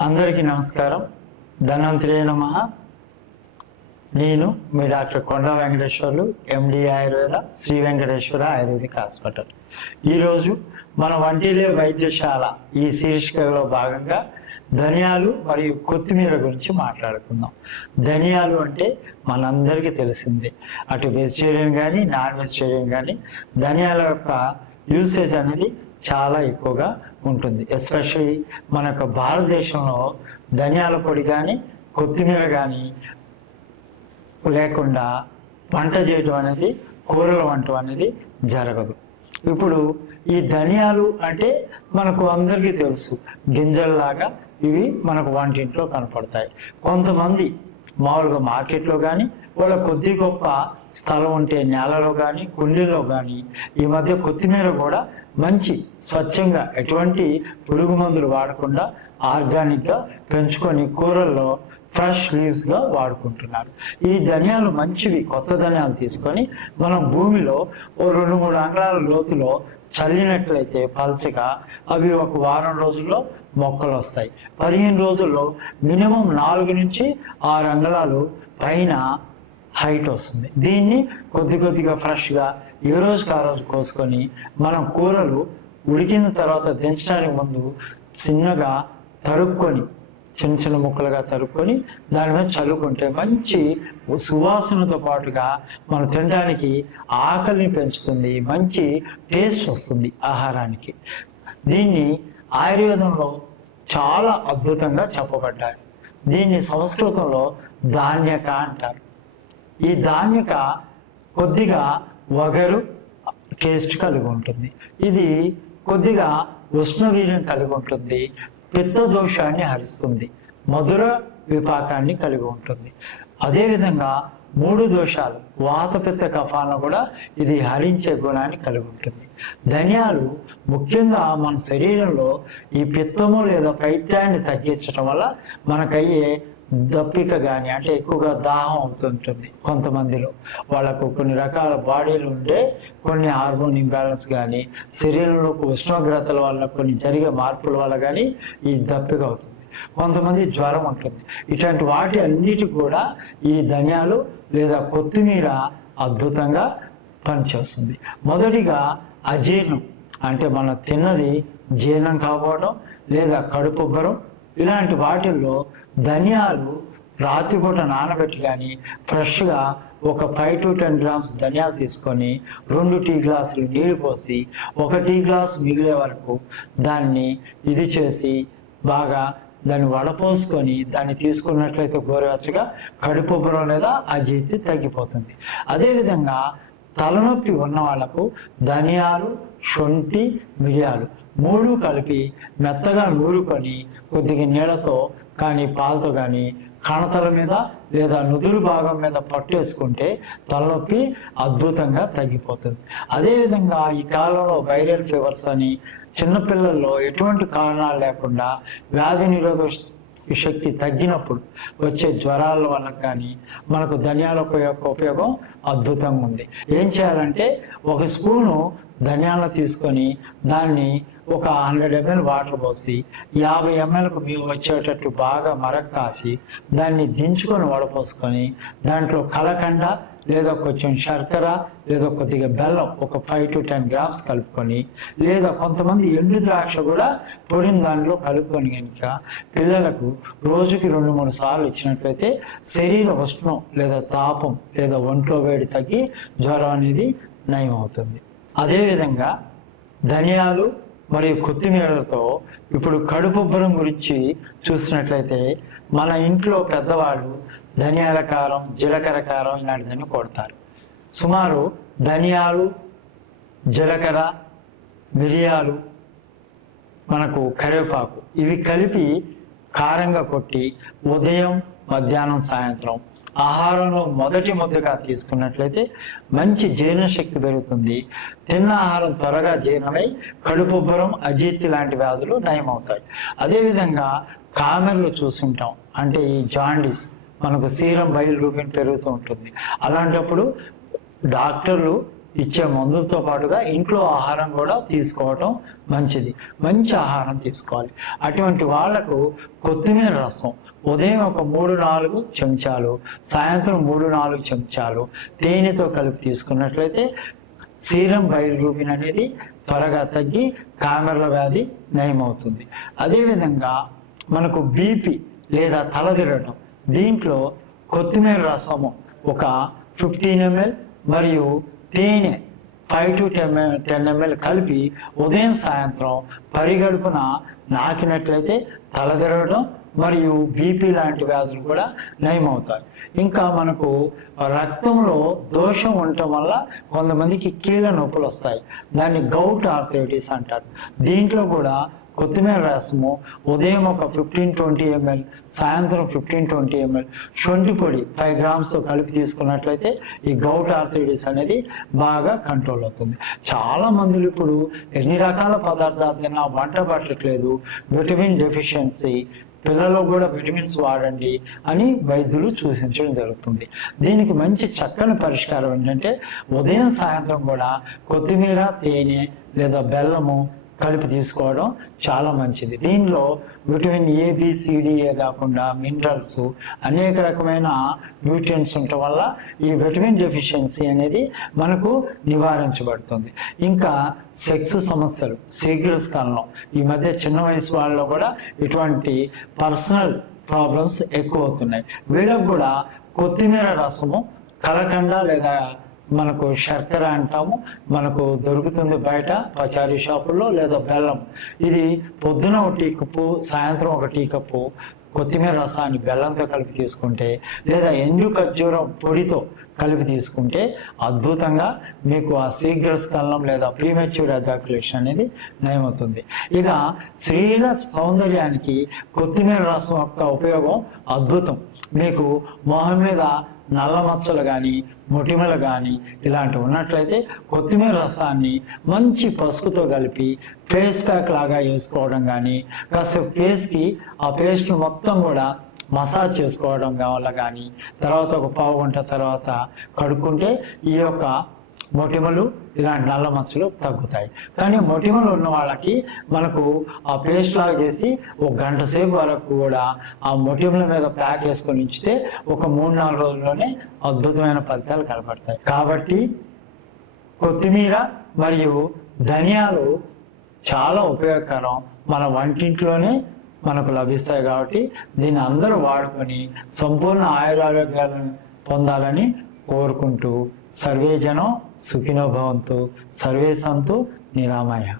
అందరికీ నమస్కారం. ధన్వంతరే నమ. నేను మీ doctor Konda Venkateswarlu MD Ayurveda Sri Venkateswara Ayurvedic hospital. ఈరోజు మన వంటిలే వైద్యశాల ఈ శీర్షికలో భాగంగా ధనియాలు మరియు కొత్తిమీర గురించి మాట్లాడుకుందాం. ధనియాలు అంటే మనందరికీ తెలిసిందే. అటు వెజిటేరియన్ కానీ నాన్ వెజిటేరియన్ కానీ ధనియాల యొక్క యూసేజ్ అనేది చాలా ఎక్కువగా ఉంటుంది. ఎస్పెషల్లీ మన యొక్క భారతదేశంలో ధనియాల పొడి కానీ కొత్తిమీర కానీ లేకుండా వంట చేయటం అనేది కూరలు వంట అనేది జరగదు. ఇప్పుడు ఈ ధనియాలు అంటే మనకు అందరికీ తెలుసు గింజల్లాగా ఇవి మనకు వంటింట్లో కనపడతాయి. కొంతమంది మామూలుగా మార్కెట్లో కానీ వాళ్ళ కొద్ది గొప్ప స్థలం ఉంటే నేలలో కానీ కుండీలో కానీ ఈ మధ్య కొత్తిమీర కూడా మంచి స్వచ్ఛంగా ఎటువంటి పురుగు మందులు వాడకుండా ఆర్గానిక్గా పెంచుకొని కూరల్లో ఫ్రెష్ లీవ్స్గా వాడుకుంటున్నారు. ఈ ధనియాలు మంచివి కొత్త ధనియాలు తీసుకొని మనం భూమిలో ఓ రెండు మూడు అంగుళాల లోతులో చల్లినట్లయితే పలచగా అవి ఒక వారం రోజుల్లో మొక్కలు వస్తాయి. పదిహేను రోజుల్లో మినిమం నాలుగు నుంచి ఆరు అంగళాలు పైన హైట్ వస్తుంది. దీన్ని కొద్ది కొద్దిగా ఫ్రెష్గా ఏ రోజుకి ఆ రోజు కోసుకొని మనం కూరలు ఉడికిన తర్వాత దించడానికి ముందు చిన్నగా తరుక్కొని చిన్న చిన్న ముక్కలుగా తరుక్కొని దాని మీద చల్లుకుంటే మంచి సువాసనతో పాటుగా మనం తినడానికి ఆకలిని పెంచుతుంది మంచి టేస్ట్ వస్తుంది ఆహారానికి. దీన్ని ఆయుర్వేదంలో చాలా అద్భుతంగా చెప్పబడ్డాయి. దీన్ని సంస్కృతంలో ధాన్యక అంటారు. ఈ ధాన్యక కొద్దిగా వగరు టేస్ట్ కలిగి ఉంటుంది. ఇది కొద్దిగా ఉష్ణవీర్యం కలిగి ఉంటుంది. పిత్త దోషాన్ని హరిస్తుంది. మధుర విపాకాన్ని కలిగి ఉంటుంది. అదేవిధంగా మూడు దోషాలు. వాత పిత్త కఫాలను కూడా ఇది హరించే గుణాన్ని కలిగి ఉంటుంది ధనియాలు ముఖ్యంగా మన శరీరంలో ఈ పిత్తము లేదా పైత్యాన్ని తగ్గించడం వల్ల మనకయ్యే దప్పిక కానీ అంటే ఎక్కువగా దాహం అవుతుంటుంది కొంతమందిలో. వాళ్ళకు కొన్ని రకాల బాడీలు ఉంటే కొన్ని హార్మోన్ ఇంబ్యాలెన్స్ కానీ శరీరంలో ఉష్ణోగ్రతల వల్ల కొన్ని జరిగే మార్పుల వల్ల కానీ ఈ దప్పిక అవుతుంది. కొంతమంది జ్వరం ఉంటుంది. ఇట్లాంటి వాటి అన్నిటికి కూడా ఈ ధనియాలు లేదా కొత్తిమీర అద్భుతంగా పనిచేస్తుంది. మొదటిగా అజీర్ణం అంటే మనం తిన్నది జీర్ణం కాకపోవడం లేదా కడుపుబ్బరం ఇలాంటి వాటిల్లో ధనియాలు రాత్రిపూట నానబెట్టి కానీ ఫ్రెష్గా ఒక ఫైవ్ టు టెన్ గ్రామ్స్ ధనియాలు తీసుకొని రెండు టీ గ్లాసులు నీళ్ళు పోసి ఒక టీ గ్లాస్ మిగిలే వరకు దాన్ని ఇది చేసి బాగా దాన్ని వడపోసుకొని దాన్ని తీసుకున్నట్లయితే గోరువెచ్చగా కడుపుబ్బరం లేదా అజీర్తి తగ్గిపోతుంది. అదేవిధంగా తలనొప్పి ఉన్న వాళ్ళకు ధనియాలు శొంఠి మిరియాలు మూడు కలిపి మెత్తగా నూరుకొని కొద్దిగా నీళ్ళతో కానీ పాలతో కానీ కణతల మీద లేదా నుదురు భాగం మీద పట్టేసుకుంటే తలనొప్పి అద్భుతంగా తగ్గిపోతుంది. అదేవిధంగా ఈ కాలంలో వైరల్ ఫీవర్స్ అని చిన్నపిల్లల్లో ఎటువంటి కారణాలు లేకుండా వ్యాధి నిరోధక శక్తి తగ్గినప్పుడు వచ్చే జ్వరాల వల్ల కానీ మనకు ధనియాల యొక్క ఉపయోగం అద్భుతంగా ఉంది. ఏం చేయాలంటే ఒక స్పూను ధనియాలు తీసుకొని దాన్ని ఒక హండ్రెడ్ ఎంఎల్ వాటర్ పోసి యాభై ఎంఎల్కు మేము వచ్చేటట్టు బాగా మరక్ కాసి దాన్ని దించుకొని వడపోసుకొని దాంట్లో కలకండ లేదా కొంచెం శర్కర లేదా కొద్దిగా బెల్లం ఒక ఫైవ్ టు టెన్ గ్రామ్స్ కలుపుకొని లేదా కొంతమంది ఎండు ద్రాక్ష కూడా పొడిని దాంట్లో కలుపుకొని కనుక పిల్లలకు రోజుకి రెండు మూడు సార్లు ఇచ్చినట్లయితే శరీర ఉష్ణం లేదా తాపం లేదా ఒంట్లో వేడి తగ్గి జ్వరం అనేది నయం అవుతుంది అదేవిధంగా ధనియాలు మరియు కొత్తిమీరలతో ఇప్పుడు కడుపుబ్బరం గురించి చూసినట్లయితే మన ఇంట్లో పెద్దవాళ్ళు ధనియాల కారం జీలకర్ర కారం ఇలాంటివన్నీ కొడతారు. సుమారు ధనియాలు జీలకర్ర మిరియాలు మనకు కరివేపాకు ఇవి కలిపి కారంగా కొట్టి ఉదయం మధ్యాహ్నం సాయంత్రం ఆహారంలో మొదటి ముద్దగా తీసుకున్నట్లయితే మంచి జీర్ణశక్తి పెరుగుతుంది. తిన్న ఆహారం త్వరగా జీర్ణమై కడుపుబ్బరం అజీర్తి లాంటి వ్యాధులు నయమవుతాయి. అదేవిధంగా కామెర్లు చూసుంటాం. అంటే ఈ జాండీస్ మనకు సీరం బయలు రూపిన్ పెరుగుతూ ఉంటుంది. అలాంటప్పుడు డాక్టర్లు ఇచ్చే మందులతో పాటుగా ఇంట్లో ఆహారం కూడా తీసుకోవటం మంచిది. మంచి ఆహారం తీసుకోవాలి. అటువంటి వాళ్ళకు కొత్తిమీర రసం ఉదయం ఒక మూడు నాలుగు చెంచాలు సాయంత్రం మూడు నాలుగు చెంచాలు తేనెతో కలిపి తీసుకున్నట్లయితే సీరం బైల్రూబిన్ అనేది త్వరగా తగ్గి కామెర్ల వ్యాధి నయమవుతుంది. అదేవిధంగా మనకు బీపీ లేదా తలదిరడం దీంట్లో కొత్తిమీర రసము ఒక ఫిఫ్టీన్ ఎంఎల్ మరియు తేనె five to ten ten ml కలిపి ఉదయం సాయంత్రం పరిగడుపున నాకినట్లయితే తలదిరగడం మరియు బీపీ లాంటి వ్యాధులు కూడా నయమవుతాయి. ఇంకా మనకు రక్తంలో దోషం ఉండటం వల్ల కొంతమందికి కీళ్ళ నొప్పులు వస్తాయి. దాన్ని గౌట్ ఆర్థరైటిస్ అంటారు. దీంట్లో కూడా కొత్తిమీర రసము ఉదయం ఒక ఫిఫ్టీన్ ట్వంటీ ఎంఎల్ సాయంత్రం ఫిఫ్టీన్ ట్వంటీ ఎంఎల్ శొంఠి పొడి ఫైవ్ గ్రామ్స్ కలిపి తీసుకున్నట్లయితే ఈ గౌట్ ఆర్థరైటిస్ అనేది బాగా కంట్రోల్ అవుతుంది. చాలా మందులు ఇప్పుడు ఎన్ని రకాల పదార్థాలు తిన్నా వంట పట్టట్లేదు. విటమిన్ డెఫిషియన్సీ పిల్లలు కూడా విటమిన్స్ వాడండి అని వైద్యులు సూచించడం జరుగుతుంది. దీనికి మంచి చక్కని పరిష్కారం ఏంటంటే ఉదయం సాయంత్రం కూడా కొత్తిమీర తేనె లేదా బెల్లము కలిపి తీసుకోవడం చాలా మంచిది. దీనిలో విటమిన్ ఏబిసిడిఏ కాకుండా మినరల్స్ అనేక రకమైన న్యూట్రియన్స్ ఉండటం వల్ల ఈ విటమిన్ డెఫిషియన్సీ అనేది మనకు నివారించబడుతుంది. ఇంకా సెక్స్ సమస్యలు శీఘ్రస్కాలంలో ఈ మధ్య చిన్న వయసు వాళ్ళలో కూడా ఇటువంటి పర్సనల్ ప్రాబ్లమ్స్ ఎక్కువ అవుతున్నాయి వీళ్ళకు కూడా కొత్తిమీర రసము కలకండ లేదా మనకు శర్కర అంటాము మనకు దొరుకుతుంది బయట పచారీ షాపుల్లో లేదా బెల్లం. ఇది పొద్దున ఒక టీ కప్పు సాయంత్రం ఒక టీ కప్పు కొత్తిమీర రసాన్ని బెల్లంతో కలిపి తీసుకుంటే లేదా ఎండు ఖర్జూరం పొడితో కలిపి తీసుకుంటే అద్భుతంగా మీకు ఆ శీఘ్రస్కలనం లేదా ప్రీమెచ్యూర్ ఎజాక్యులేషన్ అనేది నయమవుతుంది. ఇక స్త్రీల సౌందర్యానికి కొత్తిమీర రసం యొక్క ఉపయోగం అద్భుతం. మీకు మొహం మీద నల్ల మచ్చలు కానీ మొటిమలు కానీ ఇలాంటివి ఉన్నట్లయితే కొత్తిమీర రసాన్ని మంచి పసుపుతో కలిపి ఫేస్ ప్యాక్ లాగా వేసుకోవడం కానీ కాసేపు ఫేస్కి ఆ పేస్ట్ మొత్తం కూడా మసాజ్ చేసుకోవడం వల్ల కానీ తర్వాత ఒక పావు గంట తర్వాత కడుక్కుంటే ఈ యొక్క మొటిమలు ఇలాంటి నల్ల మచ్చలు తగ్గుతాయి. కానీ మొటిమలు ఉన్న వాళ్ళకి మనకు ఆ పేస్ట్ లాగా చేసి ఒక గంట సేపు వరకు కూడా ఆ మొటిమల మీద ప్యాక్ వేసుకొని ఉంచితే ఒక మూడు నాలుగు రోజుల్లోనే అద్భుతమైన ఫలితాలు కనబడతాయి కాబట్టి కొత్తిమీర మరియు ధనియాలు చాలా ఉపయోగకరం. మన వంటింట్లోనే మనకు లభిస్తాయి కాబట్టి దీన్ని అందరూ వాడుకొని సంపూర్ణ ఆయురారోగ్యాలను పొందాలని కోరుకుంటూ సర్వే జనం సుఖినో భవంతు సర్వే సంతు నిరామయ.